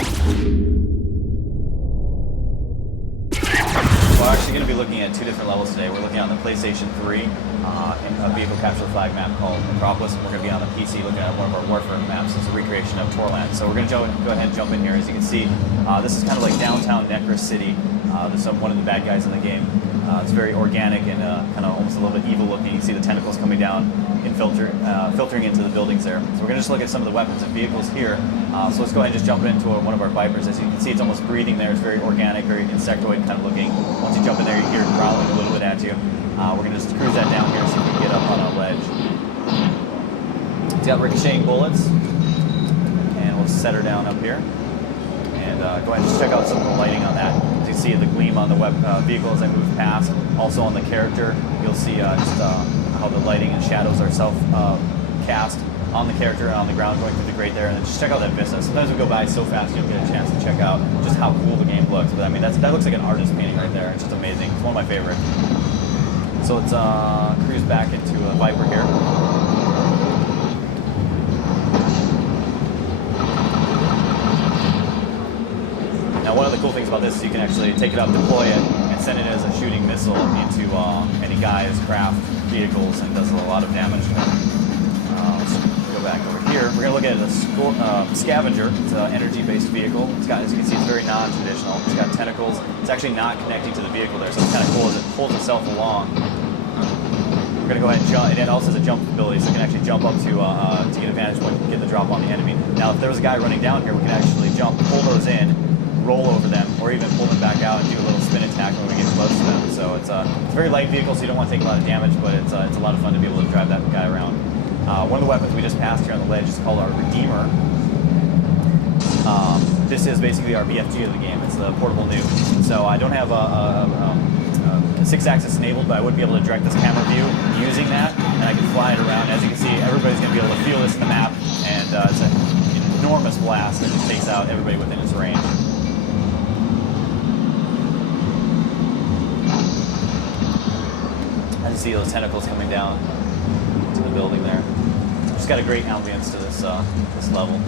We're actually going to be looking at two different levels today. We're looking on the PlayStation 3 in a vehicle capture flag map called Metropolis, and we're going to be on the PC looking at one of our Warfare maps. It's a recreation of Torland. So we're going to go ahead and jump in here. As you can see, this is kind of like downtown Necros City. There's one of the bad guys in the game. It's very organic and kind of almost a little bit evil looking. You see the tentacles coming down and filtering into the buildings there. So we're going to just look at some of the weapons and vehicles here. So let's go ahead and just jump into one of our Vipers. As you can see, it's almost breathing there. It's very organic, very insectoid kind of looking. Once you jump in there, you hear it growling a little bit at you. We're going to just cruise that down here so we can get up on a ledge. It's got ricocheting bullets. And we'll set her down up here. And go ahead and just check out some of the lighting on that. As you see the gleam on the vehicle as I move past. Also on the character, you'll see just how the lighting and shadows are self-cast on the character and on the ground going through the grate there. And then just check out that vista. Sometimes we go by so fast you don't get a chance to check out just how cool the game looks. But I mean, that looks like an artist painting right there. It's just amazing. It's one of my favorites. So let's cruise back into a Viper here. Now, one of the cool things about this is you can actually take it up, deploy it, and send it as a shooting missile into any guy's craft vehicles, and does a lot of damage to them. Let's go back over here. We're going to look at a Scavenger. It's an energy-based vehicle. It's got, as you can see, it's very non-traditional. It's got tentacles. It's actually not connecting to the vehicle there, so it's kind of cool as it pulls itself along. We're going to go ahead and jump. It also has a jump ability, so it can actually jump up to get advantage when you get the drop on the enemy. Now, if there was a guy running down here, we can actually jump, pull those in, roll over them, or even pull them back out and do a little spin attack when we get close to them. So it's a very light vehicle, so you don't want to take a lot of damage, but it's a lot of fun to be able to drive that guy around. One of the weapons we just passed here on the ledge is called our Redeemer. This is basically our BFG of the game. It's the portable nuke. So I don't have a 6-axis enabled, but I would be able to direct this camera view using that, and I can fly it around. As you can see, everybody's going to be able to feel this in the map, and it's an enormous blast that just takes out everybody within its range. As you see those tentacles coming down to the building there. Just got a great ambience to this level.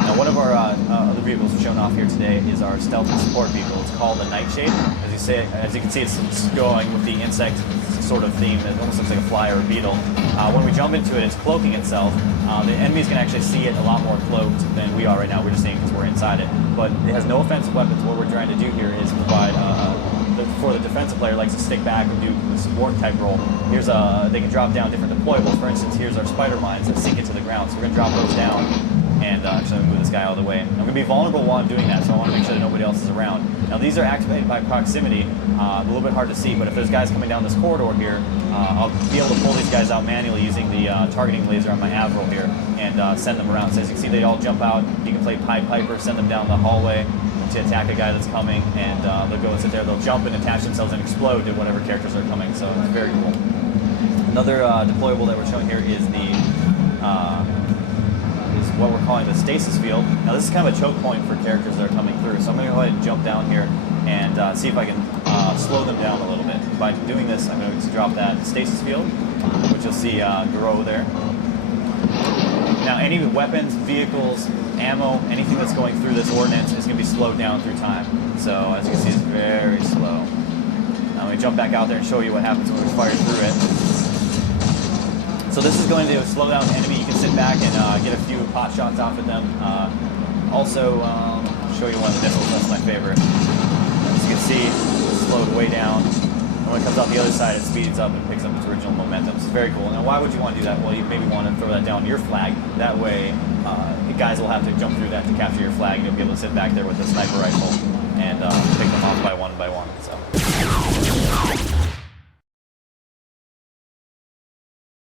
Now, one of our other vehicles shown off here today is our stealth and support vehicle. It's called the Nightshade. As you can see, it's going with the insect sort of theme. It almost looks like a fly or a beetle. When we jump into it, it's cloaking itself. The enemies can actually see it a lot more cloaked than we are right now. We're just seeing it because we're inside it. But it has no offensive weapons. What we're trying to do here is provide for the defensive player likes to stick back and do the support type role. Here's they can drop down different deployables. For instance, here's our spider mines that sink into the ground. So we're going to drop those down and actually move this guy out of the way. I'm going to be vulnerable while I'm doing that, so I want to make sure that nobody else is around. Now, these are activated by proximity, a little bit hard to see, but if there's guys coming down this corridor here, I'll be able to pull these guys out manually using the targeting laser on my Avril here and send them around. So as you can see, they all jump out. You can play Pied Piper, send them down the hallway to attack a guy that's coming, and they'll go and sit there. They'll jump and attach themselves and explode to whatever characters are coming, so it's very cool. Another deployable that we're showing here is what we're calling the stasis field. Now, this is kind of a choke point for characters that are coming through, so I'm going to go ahead and jump down here and see if I can slow them down a little bit. By doing this, I'm going to drop that stasis field, which you'll see grow there. Now, any weapons, vehicles, ammo, anything that's going through this ordnance is going to be slowed down through time. So, as you can see, it's very slow. Now, let me jump back out there and show you what happens when we fire through it. So this is going to slow down the enemy. You can sit back and get a few pot shots off at them. Also, I'll show you one of the missiles. That's my favorite. As you can see, it's slowed way down. And when it comes out the other side, it speeds up and picks up its original momentum. It's very cool. Now, why would you want to do that? Well, you maybe want to throw that down your flag. That way, the guys will have to jump through that to capture your flag. You'll be able to sit back there with a sniper rifle and pick them off by one by one. So.